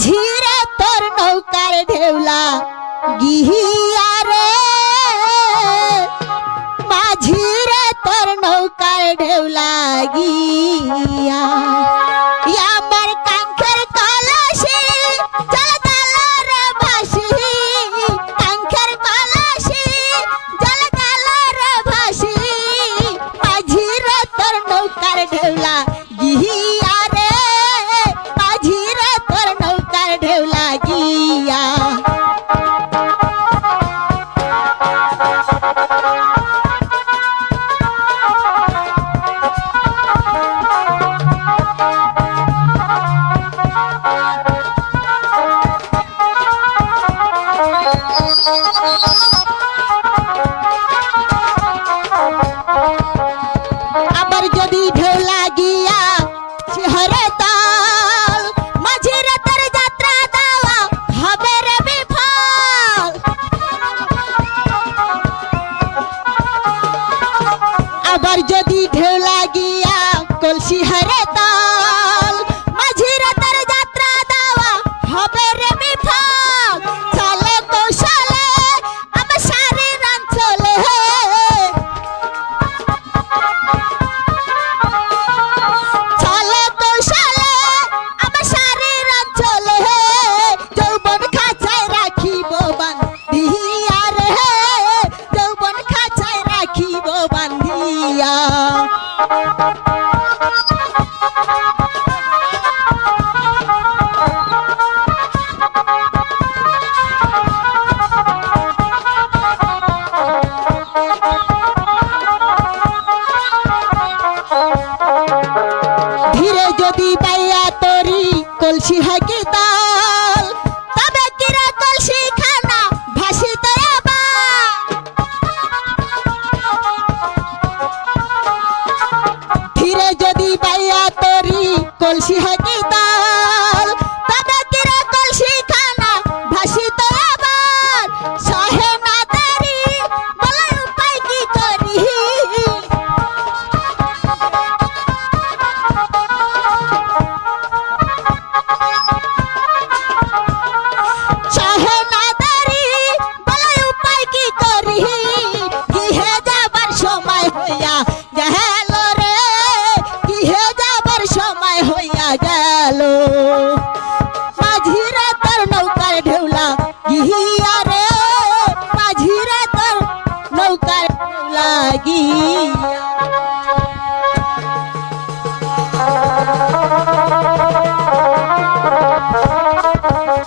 झिरे तर नौकार ठेवला. गिहिया रे माझी रे तर नौकार ठेवला. गिया তোর যদি ঢেউ লাগিয়া শহরে তাল মাঝে রাতের যাত্রা দাওয়া হবে রে বিফল। আবার যদি ঢেউ লাগিয়া কলসি হারে যদি পাইয়া তরি কলসি হাকি তা হইয়া গেল রে কি হে যাবার সময় হইয়া গেল?